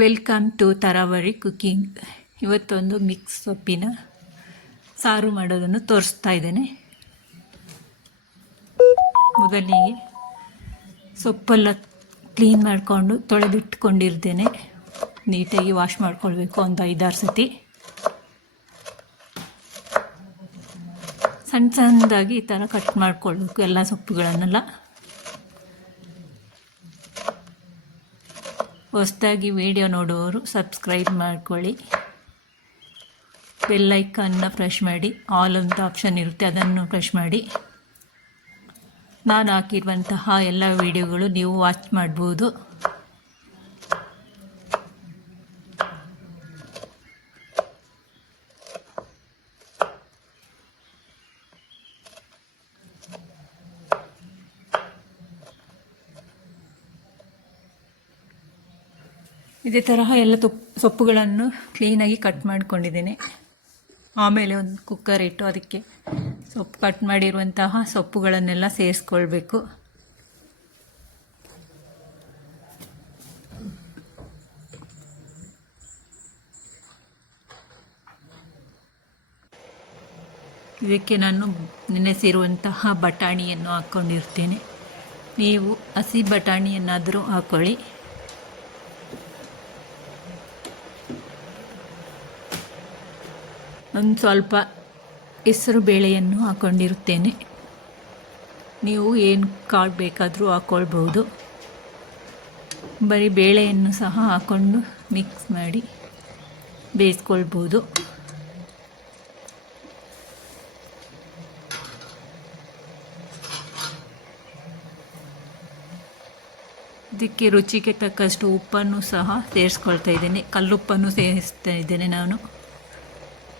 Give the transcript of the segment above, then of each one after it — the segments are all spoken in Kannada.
Welcome to Taravari cooking. ಇವತ್ತೊಂದು ಮಿಕ್ಸ್ ಸೊಪ್ಪಿನ ಸಾರು ಮಾಡೋದನ್ನು ತೋರಿಸ್ತಾ ಇದ್ದೇನೆ. ಮೊದಲಿಗೆ ಸೊಪ್ಪೆಲ್ಲ ಕ್ಲೀನ್ ಮಾಡಿಕೊಂಡು ತೊಳೆದಿಟ್ಕೊಂಡಿರ್ತೇನೆ. ನೀಟಾಗಿ ವಾಶ್ ಮಾಡ್ಕೊಳ್ಬೇಕು ಒಂದು 5-6 ಸತಿ. ಸಣ್ಣ ಸಣ್ಣದಾಗಿ ಈ ಥರ ಕಟ್ ಮಾಡ್ಕೊಳ್ಬೇಕು ಎಲ್ಲ ಸೊಪ್ಪುಗಳನ್ನೆಲ್ಲ. ಹೊಸದಾಗಿ ವಿಡಿಯೋ ನೋಡುವವರು ಸಬ್ಸ್ಕ್ರೈಬ್ ಮಾಡ್ಕೊಳ್ಳಿ. ಬೆಲ್ ಐಕನ್ನ ಪ್ರೆಸ್ ಮಾಡಿ. ಆಲ್ ಅಂತ ಆಪ್ಷನ್ ಇರುತ್ತೆ, ಅದನ್ನು ಪ್ರೆಸ್ ಮಾಡಿ. ನಾನು ಹಾಕಿರುವಂತಹ ಎಲ್ಲ ವಿಡಿಯೋಗಳು ನೀವು ವಾಚ್ ಮಾಡ್ಬೋದು. ಇದೇ ತರಹ ಎಲ್ಲ ಸೊಪ್ಪುಗಳನ್ನು ಕ್ಲೀನಾಗಿ ಕಟ್ ಮಾಡ್ಕೊಂಡಿದ್ದೇನೆ. ಆಮೇಲೆ ಒಂದು ಕುಕ್ಕರ್ ಇಟ್ಟು ಅದಕ್ಕೆ ಕಟ್ ಮಾಡಿರುವಂತಹ ಸೊಪ್ಪುಗಳನ್ನೆಲ್ಲ ಸೇರಿಸ್ಕೊಳ್ಬೇಕು. ಇದಕ್ಕೆ ನಾನು ನೆನೆಸಿರುವಂತಹ ಬಟಾಣಿಯನ್ನು ಹಾಕ್ಕೊಂಡಿರ್ತೇನೆ. ನೀವು ಹಸಿ ಬಟಾಣಿಯನ್ನಾದರೂ ಹಾಕ್ಕೊಳ್ಳಿ. ಒಂದು ಸ್ವಲ್ಪ ಹೆಸರು ಬೇಳೆಯನ್ನು ಹಾಕ್ಕೊಂಡಿರುತ್ತೇನೆ. ನೀವು ಏನು ಕಾಳು ಬೇಕಾದರೂ ಹಾಕ್ಕೊಳ್ಬೋದು. ಬರೀ ಬೇಳೆಯನ್ನು ಸಹ ಹಾಕ್ಕೊಂಡು ಮಿಕ್ಸ್ ಮಾಡಿ ಬೇಯಿಸ್ಕೊಳ್ಬೋದು. ಇದಕ್ಕೆ ರುಚಿಗೆ ತಕ್ಕಷ್ಟು ಉಪ್ಪನ್ನು ಸಹ ಸೇರಿಸ್ಕೊಳ್ತಾ ಇದ್ದೇನೆ. ಕಲ್ಲುಪ್ಪನ್ನು ಸೇರಿಸ್ತಾ ಇದ್ದೇನೆ ನಾನು.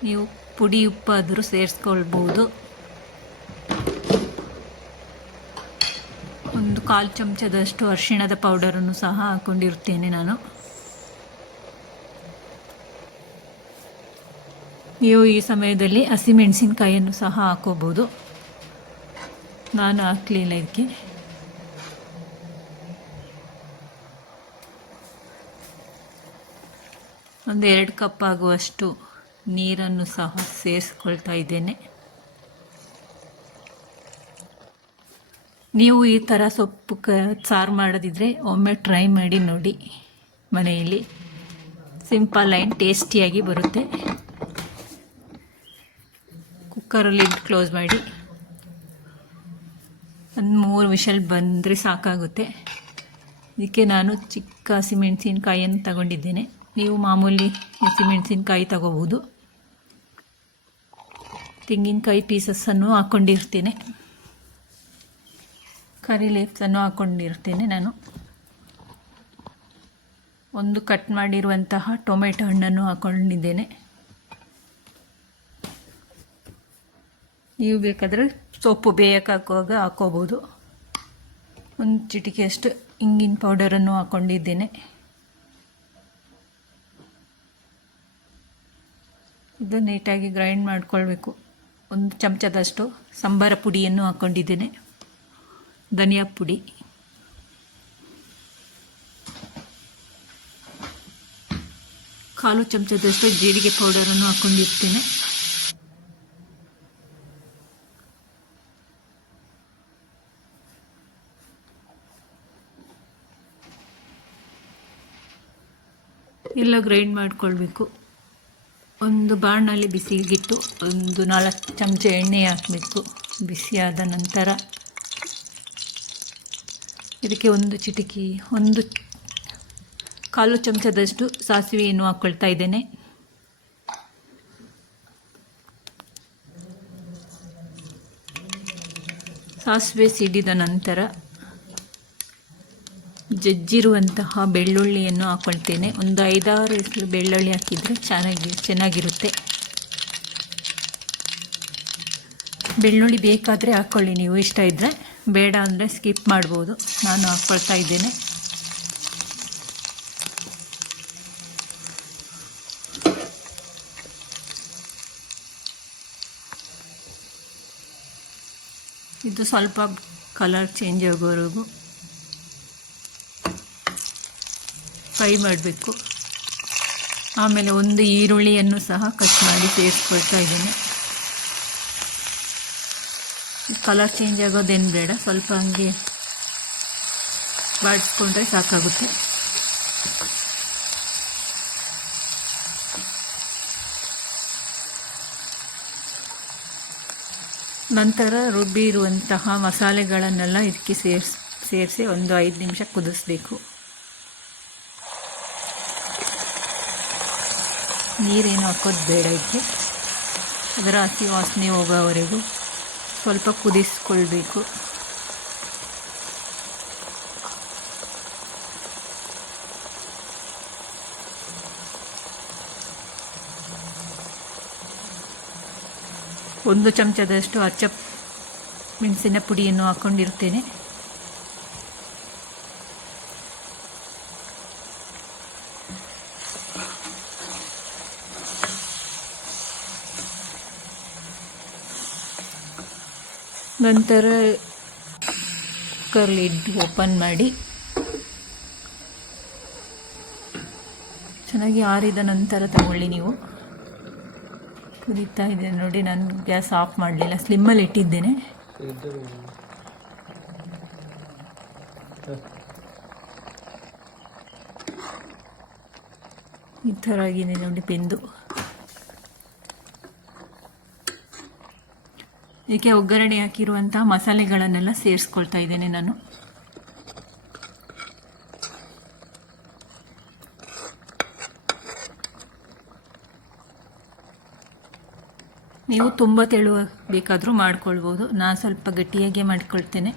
ನೀವು ಪುಡಿ ಉಪ್ಪಾದರೂ ಸೇರಿಸ್ಕೊಳ್ಬೋದು. ಒಂದು 1/4 ಚಮಚದಷ್ಟು ಅರಿಶಿಣದ ಪೌಡರನ್ನು ಸಹ ಹಾಕ್ಕೊಂಡಿರ್ತೇನೆ ನಾನು. ನೀವು ಈ ಸಮಯದಲ್ಲಿ ಹಸಿಮೆಣಸಿನಕಾಯಿಯನ್ನು ಸಹ ಹಾಕೋಬೋದು. ನಾನು ಹಾಕಲಿಲ್ಲ ಇದಕ್ಕೆ. ಒಂದು 2 ಕಪ್ ಆಗುವಷ್ಟು ನೀರನ್ನು ಸಹ ಸೇರಿಸ್ಕೊಳ್ತಾ ಇದ್ದೇನೆ. ನೀವು ಈ ಥರ ಸೊಪ್ಪು ಸಾರು ಮಾಡೋದಿದ್ರೆ ಒಮ್ಮೆ ಟ್ರೈ ಮಾಡಿ ನೋಡಿ. ಮನೆಯಲ್ಲಿ ಸಿಂಪಲ್ ಆ್ಯಂಡ್ ಟೇಸ್ಟಿಯಾಗಿ ಬರುತ್ತೆ. ಕುಕ್ಕರಲ್ಲಿ ಕ್ಲೋಸ್ ಮಾಡಿ ಒಂದು 3 ವಿಷಲ್ ಬಂದರೆ ಸಾಕಾಗುತ್ತೆ. ಇದಕ್ಕೆ ನಾನು ಚಿಕ್ಕ ಹಸಿಮೆಣಸಿನಕಾಯಿಯನ್ನು ತಗೊಂಡಿದ್ದೇನೆ. ನೀವು ಮಾಮೂಲಿ ಹಸಿಮೆಣಸಿನಕಾಯಿ ತಗೋಬೋದು. ತೆಂಗಿನಕಾಯಿ ಪೀಸಸ್ಸನ್ನು ಹಾಕ್ಕೊಂಡಿರ್ತೇನೆ. ಕರಿ ಲೀವ್ಸನ್ನು ಹಾಕ್ಕೊಂಡಿರ್ತೇನೆ ನಾನು. ಒಂದು ಕಟ್ ಮಾಡಿರುವಂತಹ ಟೊಮೆಟೊ ಹಣ್ಣನ್ನು ಹಾಕ್ಕೊಂಡಿದ್ದೇನೆ. ನೀವು ಬೇಕಾದರೆ ಸೊಪ್ಪು ಬೇಯಕ್ಕೆ ಹಾಕುವಾಗ ಹಾಕ್ಕೋಬೋದು. ಒಂದು ಚಿಟಿಕೆಯಷ್ಟು ಇಂಗಿನ ಪೌಡರನ್ನು ಹಾಕ್ಕೊಂಡಿದ್ದೇನೆ. ಇದು ನೀಟಾಗಿ ಗ್ರೈಂಡ್ ಮಾಡಿಕೊಳ್ಬೇಕು. 1 ಚಮಚದಷ್ಟು ಸಂಬಾರ ಪುಡಿಯನ್ನು ಹಾಕ್ಕೊಂಡಿದ್ದೇನೆ. ಧನಿಯಾ ಪುಡಿ, ಕಾಲು ಚಮಚದಷ್ಟು ಜೀರಿಗೆ ಪೌಡರನ್ನು ಹಾಕ್ಕೊಂಡಿರ್ತೇನೆ. ಎಲ್ಲ ಗ್ರೈಂಡ್ ಮಾಡಿಕೊಳ್ಬೇಕು. ಒಂದು ಬಾಣಲ್ಲಿ ಬಿಸಿಗಿಟ್ಟು ಒಂದು 4 ಚಮಚ ಎಣ್ಣೆ ಹಾಕಬೇಕು. ಬಿಸಿಯಾದ ನಂತರ ಇದಕ್ಕೆ ಒಂದು ಕಾಲು ಚಮಚದಷ್ಟು ಸಾಸಿವೆಯನ್ನು ಹಾಕ್ಕೊಳ್ತಾ ಇದ್ದೇನೆ. ಸಾಸಿವೆ ಸಿಡಿದ ನಂತರ ಜಜ್ಜಿರುವಂತಹ ಬೆಳ್ಳುಳ್ಳಿಯನ್ನು ಹಾಕ್ಕೊಳ್ತೇನೆ. ಒಂದು 5-6 ಹೆಸರು ಬೆಳ್ಳುಳ್ಳಿ ಹಾಕಿದರೆ ಚೆನ್ನಾಗಿರುತ್ತೆ. ಬೆಳ್ಳುಳ್ಳಿ ಬೇಕಾದರೆ ಹಾಕ್ಕೊಳ್ಳಿ, ನೀವು ಇಷ್ಟ ಇದ್ದರೆ. ಬೇಡ ಅಂದರೆ ಸ್ಕಿಪ್ ಮಾಡ್ಬೋದು. ನಾನು ಹಾಕ್ಕೊಳ್ತಾ ಇದ್ದೇನೆ. ಇದು ಸ್ವಲ್ಪ ಕಲರ್ ಚೇಂಜ್ ಆಗೋವರೆಗೂ ಫ್ರೈ ಮಾಡಬೇಕು. ಆಮೇಲೆ ಒಂದು ಈರುಳ್ಳಿಯನ್ನು ಸಹ ಕಟ್ ಮಾಡಿ ಸೇರಿಸ್ಕೊಳ್ತಾ ಇದ್ದೀನಿ. ಕಲರ್ ಚೇಂಜ್ ಆಗೋದೇನು ಬೇಡ, ಸ್ವಲ್ಪ ಹಂಗೆ ಬಾಡಿಸ್ಕೊಂಡ್ರೆ ಸಾಕಾಗುತ್ತೆ. ನಂತರ ರುಬ್ಬಿರುವಂತಹ ಮಸಾಲೆಗಳನ್ನೆಲ್ಲ ಇದಕ್ಕೆ ಸೇರಿಸಿ ಒಂದು 5 ನಿಮಿಷ ಕುದಿಸ್ಬೇಕು. ನೀರೇನು ಹಾಕೋದು ಬೇಡ ಇದಕ್ಕೆ. ಅದರ ಹಸಿ ವಾಸನೆ ಹೋಗೋವರೆಗೂ ಸ್ವಲ್ಪ ಕುದಿಸ್ಕೊಳ್ಬೇಕು. ಒಂದು ಚಮಚದಷ್ಟು ಅಚ್ಚ ಮೆಣಸಿನ ಪುಡಿಯನ್ನು ಹಾಕ್ಕೊಂಡಿರ್ತೇನೆ. ನಂತರ ಕುಕ್ಕರ್ ಲಿಡ್ ಓಪನ್ ಮಾಡಿ ಚೆನ್ನಾಗಿ ಆರಿದ ನಂತರ ತಗೊಳ್ಳಿ. ನೀವು ಕುದೀತಾ ಇದೆ ನೋಡಿ, ನಾನು ಗ್ಯಾಸ್ ಆಫ್ ಮಾಡಲಿಲ್ಲ, ಸ್ಲಿಮ್ಮಲ್ಲಿ ಇಟ್ಟಿದ್ದೇನೆ. ಈ ಥರ ಆಗಿದೆ ನೋಡಿ ಬೆಂದು. ಇದಕ್ಕೆ ಒಗ್ಗರಣೆ ಹಾಕಿರುವಂತಹ ಮಸಾಲೆಗಳನ್ನೆಲ್ಲ ಸೇರಿಸ್ಕೊಳ್ತಾ ಇದ್ದೇನೆ ನಾನು. ನೀವು ತುಂಬ ತೆಳುವ ಬೇಕಾದರೂ ಮಾಡ್ಕೊಳ್ಬೋದು, ನಾನು ಸ್ವಲ್ಪ ಗಟ್ಟಿಯಾಗೆ ಮಾಡ್ಕೊಳ್ತೇನೆ.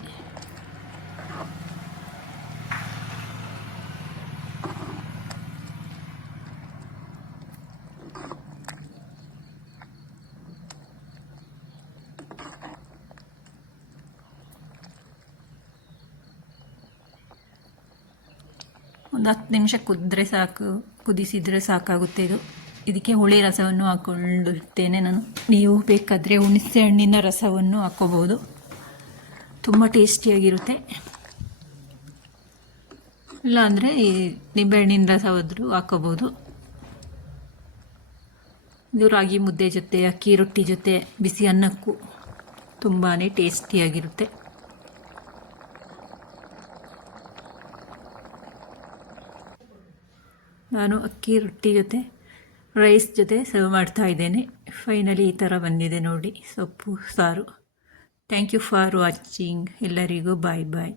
ಒಂದು 10 ನಿಮಿಷ ಕುದಿಸಿದರೆ ಸಾಕಾಗುತ್ತೆ ಇದು. ಇದಕ್ಕೆ ಹುಳಿ ರಸವನ್ನು ಹಾಕ್ಕೊಂಡಿರ್ತೇನೆ ನಾನು. ನೀವು ಬೇಕಾದರೆ ಹುಣಸೆ ಹಣ್ಣಿನ ರಸವನ್ನು ಹಾಕ್ಕೋಬೋದು, ತುಂಬ ಟೇಸ್ಟಿಯಾಗಿರುತ್ತೆ. ಇಲ್ಲಾಂದರೆ ಈ ನಿಂಬೆಹಣ್ಣಿನ ರಸವಾದರೂ ಹಾಕ್ಕೋಬೋದು. ಇದು ರಾಗಿ ಮುದ್ದೆ ಜೊತೆ, ಅಕ್ಕಿ ರೊಟ್ಟಿ ಜೊತೆ, ಬಿಸಿ ಅನ್ನಕ್ಕೂ ತುಂಬಾ ಟೇಸ್ಟಿಯಾಗಿರುತ್ತೆ. ನಾನು ಅಕ್ಕಿ ರೊಟ್ಟಿ ಜೊತೆ, ರೈಸ್ ಜೊತೆ ಸರ್ವ್ ಮಾಡ್ತಾ ಇದ್ದೇನೆ. ಫೈನಲಿ ಈ ಥರ ಬಂದಿದೆ ನೋಡಿ ಸೊಪ್ಪು ಸಾರು. Thank you for watching. ಎಲ್ಲರಿಗೂ ಬಾಯ್ ಬಾಯ್.